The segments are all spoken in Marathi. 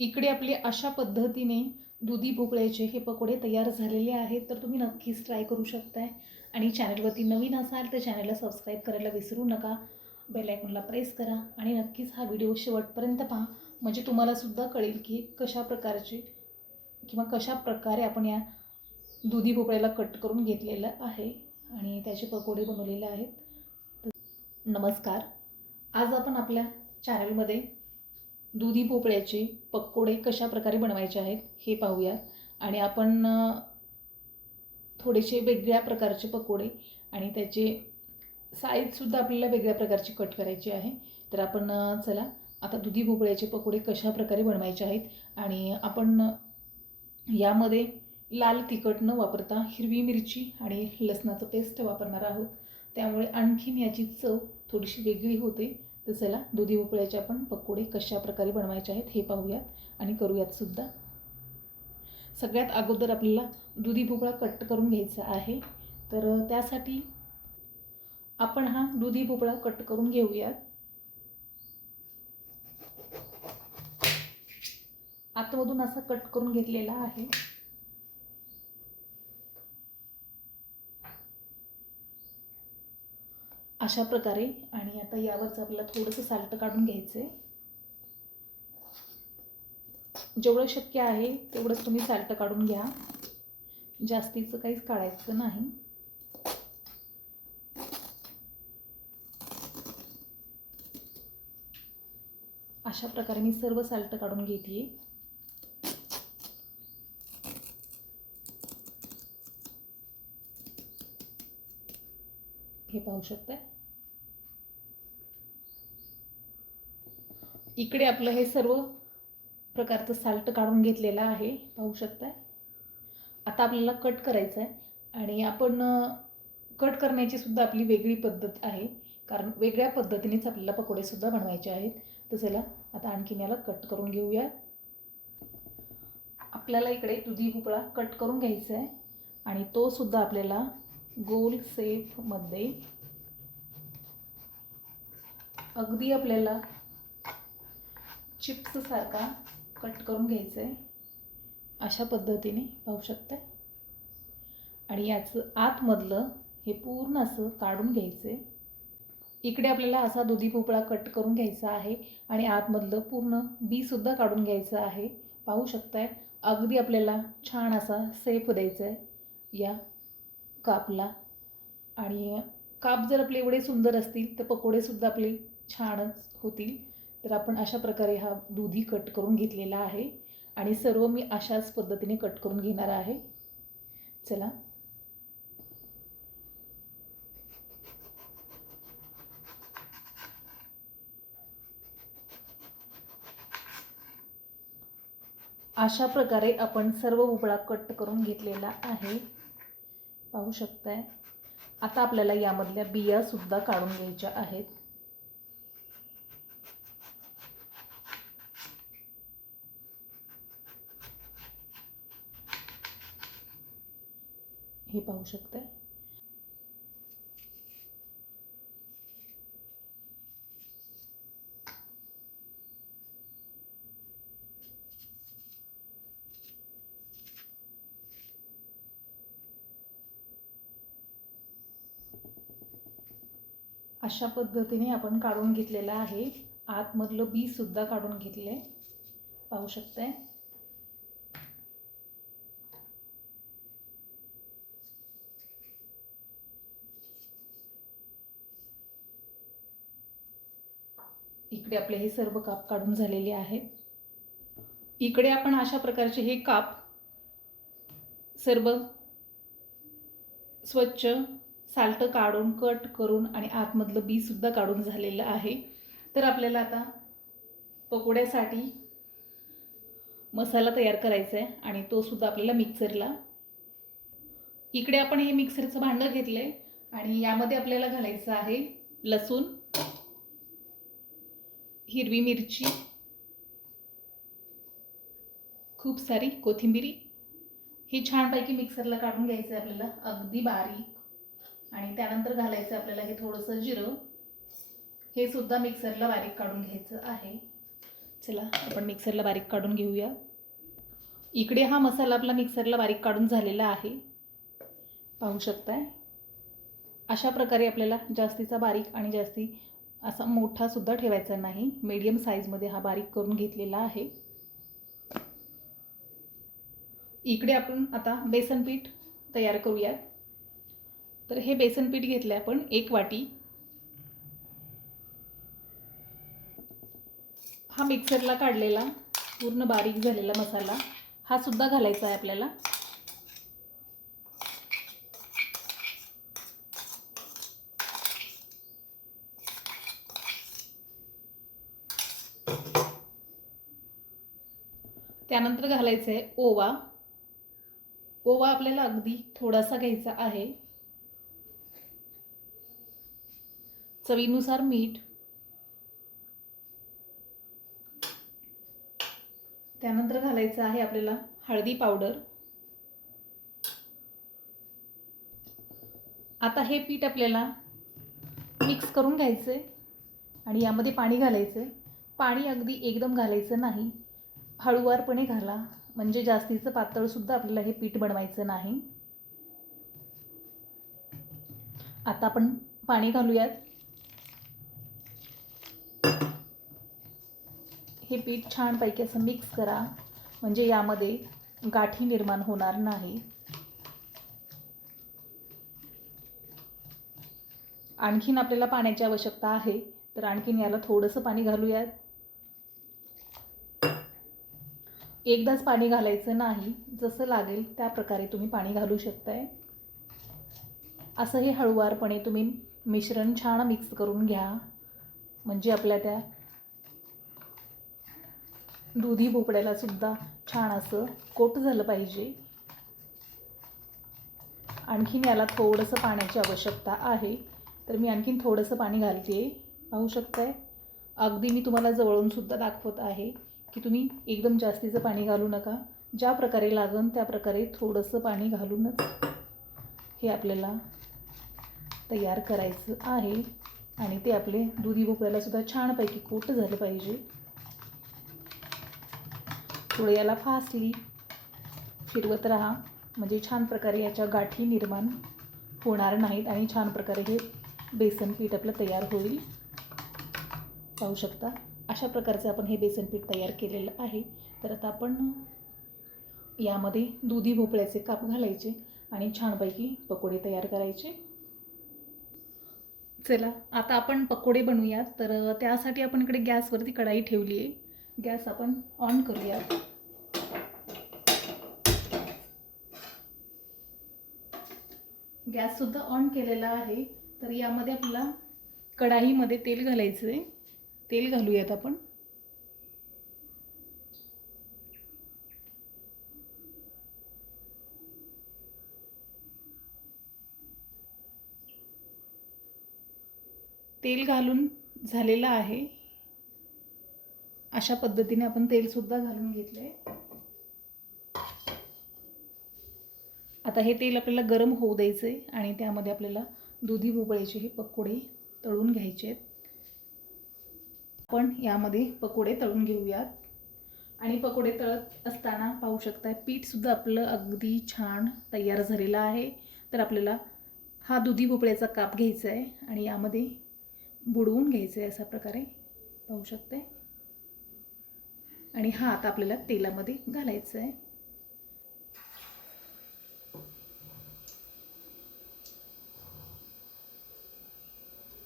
इकडे आपले अशा पद्धतीने दुधी भोपळ्याचे हे पकोडे तयार झालेले आहेत, तर तुम्ही नक्कीच ट्राय करू शकताय. आणि चॅनलवरती नवीन असाल तर चॅनलला सबस्क्राईब करायला विसरू नका. बेल आयकॉनला प्रेस करा आणि नक्कीच हा व्हिडिओ शेवटपर्यंत पहा, म्हणजे तुम्हालासुद्धा कळेल की कशा प्रकारचे किंवा कशा प्रकारे आपण या दुधी भोपळ्याला कट करून घेतलेलं आहे आणि त्याचे पकोडे बनवलेले आहेत. नमस्कार. आज आपण आपल्या चॅनलमध्ये दुधी भोपळ्याचे पकोडे कशा प्रकारे बनवायचे आहेत हे पाहूया. आणि आपण थोडेसे वेगळ्या प्रकारचे पकोडे आणि त्याचे साईजसुद्धा आपल्याला वेगळ्या प्रकारची कट करायची आहे. तर आपण चला आता दुधी भोपळ्याचे पकोडे कशा प्रकारे बनवायचे आहेत आणि आपण यामध्ये लाल तिखट न वापरता हिरवी मिरची आणि लसणाचं पेस्ट वापरणार आहोत. त्यामुळे आणखीन याची चव थोडीशी वेगळी होते. तर चला दुधी भोपळ्याचे आपण पकोडे कशा प्रकारे बनवायचे आहेत हे पाहूयात आणि करूयात सुद्धा. सगळ्यात अगोदर आपल्याला दुधी भोपळा कट करून घ्यायचा आहे. तर त्यासाठी आपण हा दुधी भोपळा कट करून घेऊयात. आतमधून असा कट करून घेतलेला आहे. अशा प्रकारे. आणि आता यावरच आपल्याला थोडंसं साल्ट काढून घ्यायचं आहे. जेवढं शक्य आहे तेवढंच तुम्ही साल्ट काढून घ्या, जास्तीचं काहीच काढायचं नाही. अशा प्रकारे मी सर्व साल्ट काढून घेते. हे पाहू शकताय. इकडे आपलं हे सर्व प्रकारचं साल्ट काढून घेतलेलं आहे, पाहू शकताय. आता आपल्याला कट करायचं आहे आणि आपण कट करण्याची सुद्धा आपली वेगळी पद्धत आहे, कारण वेगळ्या पद्धतीनेच आपल्याला पकोडेसुद्धा बनवायचे आहेत. तर चला आता आणखीन याला कट करून घेऊया. आपल्याला इकडे दुधी भोपळा कट करून घ्यायचा आहे आणि तो सुद्धा आपल्याला गोल शेपमध्ये अगदी आपल्याला चिप्स सारखा कट करून घ्यायचं आहे. अशा पद्धतीने पाहू शकता. आणि याचं आतमधलं हे पूर्ण असं काढून घ्यायचं आहे. इकडे आपल्याला असा दुधी भोपळा कट करून घ्यायचा आहे आणि आतमधलं पूर्ण बी सुद्धा काढून घ्यायचं आहे. पाहू शकताय. अगदी आपल्याला छान असा शेप द्यायचा आहे या कापला. आणि काप जर आपले एवढे सुंदर असतील तर पकोडेसुद्धा आपले छानच होतील. तर आपण अशा प्रकारे हा दुधी कट करून घेतलेला आहे आणि सर्व मी अशाच पद्धतीने कट करून घेणार आहे. चला अशा प्रकारे आपण सर्व भोपळा कट करून घेतलेला आहे, पाहू शकताय. आता आपल्याला यामधल्या बियासुद्धा काढून घ्यायच्या आहेत. हे पाहू शकताय. अशा पद्धतीने आपण काढून घेतलेलं आहे. आतमधलं बी सुद्धा काढून घेतले, पाहू शकताय. इकडे आपले हे सर्व काप काढून झालेले आहेत. इकडे आपण अशा प्रकारचे हे काप सर्व स्वच्छ साल्ट काढून कट करून आणि आतमधलं बी सुद्धा काढून झालेलं आहे. तर आपल्याला आता पकोड्यासाठी मसाला तयार करायचा आहे आणि तो सुद्धा आपल्याला मिक्सरला. इकडे आपण हे मिक्सरचं भांडं घेतलं आहे आणि यामध्ये आपल्याला घालायचं आहे लसूण, हिरवी मिरची, खूप सारी कोथिंबीर. हे छानपैकी मिक्सरला काढून घ्यायचं आहे आपल्याला अगदी बारीक. आणि त्यानंतर घालायचं आपल्याला हे थोडंसं जिरं, हे सुद्धा मिक्सरला बारीक काढून घ्यायचं आहे. चला आपण मिक्सरला बारीक काढून घेऊया. इकडे हा मसाला आपला मिक्सरला बारीक काढून झालेला आहे, पाहू शकताय. अशा प्रकारे आपल्याला जास्तीचा बारीक आणि जास्ती असा मोठा सुद्धा ठेवायचा नाही, मीडियम साईजमध्ये हा बारीक करून घेतलेला आहे. इकडे आपण आता बेसन पीठ तयार करूयात. तर हे बेसन पीठ घेतलं आपण 1 वाटी. हा मिक्सरला काढलेला पूर्ण बारीक झालेला मसाला हा सुद्धा घालायचा आहे आपल्याला. त्यानंतर घालायचं आहे ओवा. ओवा आपल्याला अगदी थोडासा घ्यायचा आहे. चवीनुसार मीठ. त्यानंतर घालायचं आहे आपल्याला हळदी पावडर. आता हे पीठ आपल्याला मिक्स करून घ्यायचं आहे आणि यामध्ये पाणी घालायचं आहे. पाणी अगदी एकदम घालायचं नाही, हळूवारपणे घाला, म्हणजे जास्तीचं पातळसुद्धा आपल्याला हे पीठ बनवायचं नाही. आता आपण पाणी घालूयात. हे पीठ छानपैकी असं मिक्स करा, म्हणजे यामध्ये गाठी निर्माण होणार नाही. आणखीन आपल्याला पाण्याची आवश्यकता आहे, तर आणखीन याला थोडंसं पाणी घालूयात. एकदाच पाणी घालायचं नाही, जसं लागेल त्या प्रकारे तुम्ही पाणी घालू शकताय. असं हे हळूवारपणे तुम्ही मिश्रण छान मिक्स करून घ्या, म्हणजे आपल्या त्या दुधी भोपळ्याला सुद्धा छान असं कोट झालं पाहिजे. आणखीन याला थोडंसं पाण्याची आवश्यकता आहे, तर मी आणखीन थोडंसं पाणी घालते. पाहू शकताय, अगदी मी तुम्हाला जवळून सुद्धा दाखवत आहे की तुम्ही एकदम जास्तीचं पाणी घालू नका. ज्या प्रकारे लागन त्या प्रकारे थोडंसं पाणी घालूनच हे आपल्याला तयार करायचं आहे. आणि ते आपले दुधी भोपळ्याला सुद्धा छानपैकी कोट झालं पाहिजे. थोडं याला फास्टली फिरवत राहा, म्हणजे छान प्रकारे याच्या गाठी निर्माण होणार नाहीत आणि छान प्रकारे हे बेसन पीठ आपलं तयार होईल. पाहू शकता, अशा प्रकारचं आपण हे बेसन पीठ तयार केलेलं आहे. तर आता आपण यामध्ये दुधी भोपळ्याचे काप घालायचे आणि छानपैकी पकोडे तयार करायचे. चला आता आपण पकोडे बनवूयात. तर त्यासाठी आपण इकडे गॅसवरती कढाई ठेवली आहे. गॅस आपण ऑन करूयात. गॅससुद्धा ऑन केलेला आहे. तर यामध्ये आपल्याला कढाईमध्ये तेल घालायचं आहे. तेल घालूयात आपण. तेल घालून झालेलं आहे. अशा पद्धतीने आपण तेलसुद्धा घालून घेतले. आता हे तेल आपल्याला गरम होऊ द्यायचे आणि त्यामध्ये आपल्याला दुधी भोपळ्याचे हे पकोडे तळून घ्यायचे आहेत. आपण यामध्ये पकोडे तळून घेऊयात. आणि पकोडे तळत असताना पाहू शकता पीठसुद्धा आपलं अगदी छान तयार झालेलं आहे. तर आपल्याला हा दुधी भोपळ्याचा काप घ्यायचा आहे आणि यामध्ये बुडवून घ्यायचं आहे अशा प्रकारे, पाहू शकते. आणि हा आता आपल्याला तेलामध्ये घालायचा आहे.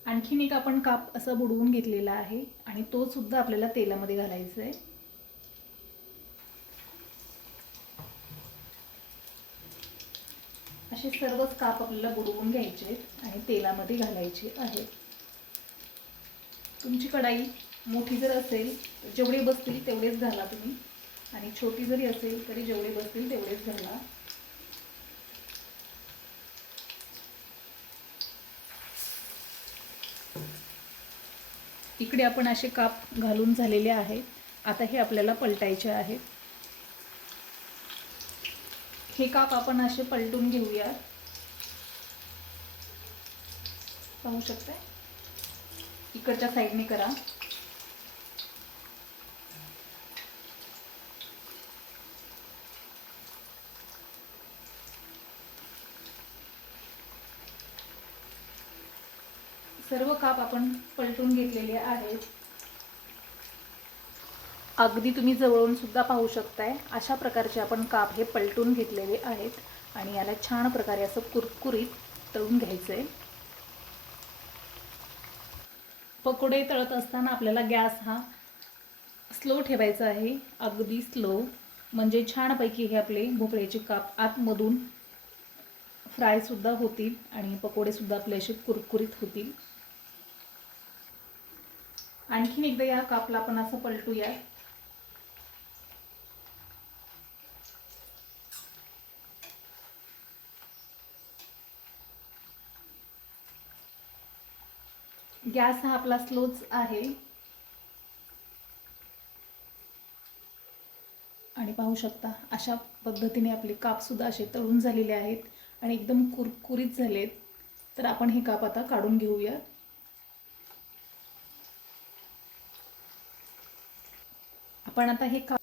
आणखीन एक आपण काप असा बुडवून घेतलेला आहे आणि तो सुद्धा आपल्याला तेलामध्ये घालायचा आहे. असे सर्वच काप आपल्याला बुडवून घ्यायचे आहेत आणि तेलामध्ये घालायचे आहेत. तुमची कढाई मोठी जर असेल तर जेवढे बसतील तेवढेच घाला तुम्ही, आणि छोटी जरी असेल तरी जेवढे बसतील तेवढेच घाला. इकडे आपण असे काप घालून झालेले आहेत. आता हे आपल्याला पलटायचे आहेत. हे काप आपण असे पलटून घेऊया. पाहू शकता, इकडच्या साईडने करा. सर्व काप आपण पलटून घेतलेले आहेत. अगदी तुम्ही जवळून सुद्धा पाहू शकताय. अशा प्रकारचे आपण काप हे पलटून घेतलेले आहेत आणि याला छान प्रकारे असं कुरकुरीत तळून घ्यायचंय. पकोडे तळत असताना आपल्याला गॅस हा स्लो ठेवायचा आहे, अगदी स्लो, म्हणजे छानपैकी हे आपले भोपळ्याचे काप आतमधून फ्रायसुद्धा होतील आणि पकोडेसुद्धा आपले असे कुरकुरीत होतील. आणखीन एकदा या कापला आपण असं पलटूया. गॅस हा आपला स्लोच आहे आणि पाहू शकता अशा पद्धतीने आपले कापसुद्धा असे तळून झालेले आहेत आणि एकदम कुरकुरीत झालेत. तर आपण हे काप आता काढून घेऊया. आपण आता हे काप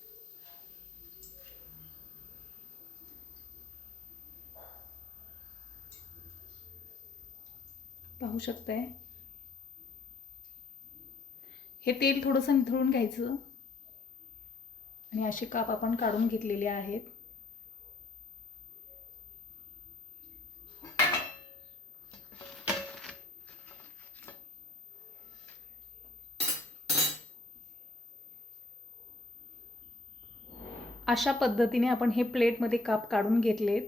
पाहू शकताय. हे तेल थोडंसं निथळून घ्यायचं आणि असे काप आपण काढून घेतलेले आहेत. अशा पद्धतीने आपण हे प्लेटमध्ये काप काढून घेतलेत.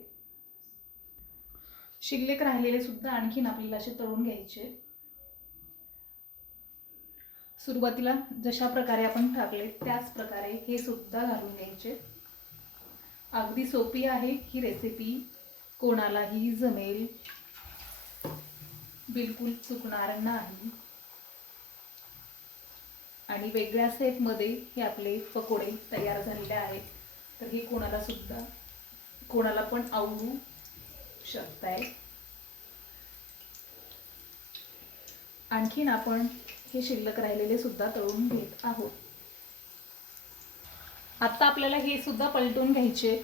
शिल्लक राहिलेले सुद्धा आणखीन आपल्याला असे तळून घ्यायचे. सुरुवातीला जशा प्रकारे आपण टाकले त्याच प्रकारे हे सुद्धा घालून घ्यायचे. अगदी सोपी आहे ही रेसिपी, कोणालाही जमेल, बिलकुल चुकणार नाही. आणि वेगळ्या सेटमध्ये हे आपले पकोडे तयार झालेले आहेत. तर हे कोणाला पण आवडू शकताय. आणखीन आपण हे शिल्लक राहिलेले सुद्धा तळून घेत आहोत. आता आपल्याला हे सुद्धा पलटून घ्यायचे.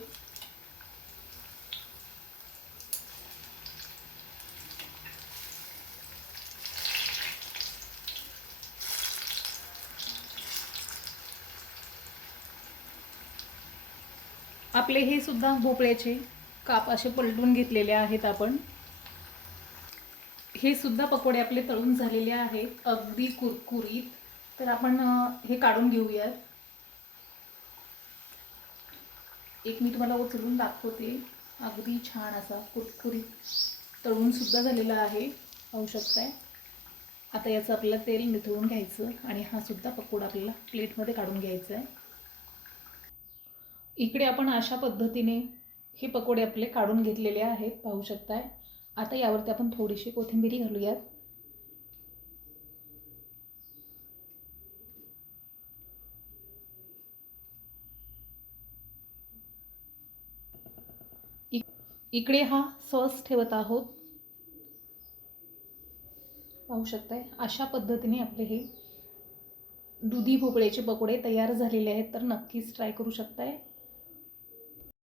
आपले हे सुद्धा भोपळ्याचे काप असे पलटून घेतलेले आहेत आपण. हे सुद्धा पकोडे आपले तळून झालेले आहेत, अगदी कुरकुरीत. तर आपण हे काढून घेऊयात. एक मी तुम्हाला उचलून दाखवते. अगदी छान असा कुरकुरीत तळून सुद्धा झालेला आहे, पाहू शकताय. आता याचं आपल्याला तेल निथळून घ्यायचं आणि हा सुद्धा पकोडा आपल्याला प्लेटमध्ये काढून घ्यायचा आहे. इकडे आपण अशा पद्धतीने हे पकोडे आपले काढून घेतलेले आहेत, पाहू शकताय. आता यावरती आपण थोडीशी कोथिंबीर घालूयात. इकडे हा सॉस ठेवत आहोत, पाहू शकताय. अशा पद्धतीने आपले हे दुधी भोपळ्याचे पकोडे तयार झालेले आहेत. तर नक्कीच ट्राय करू शकताय.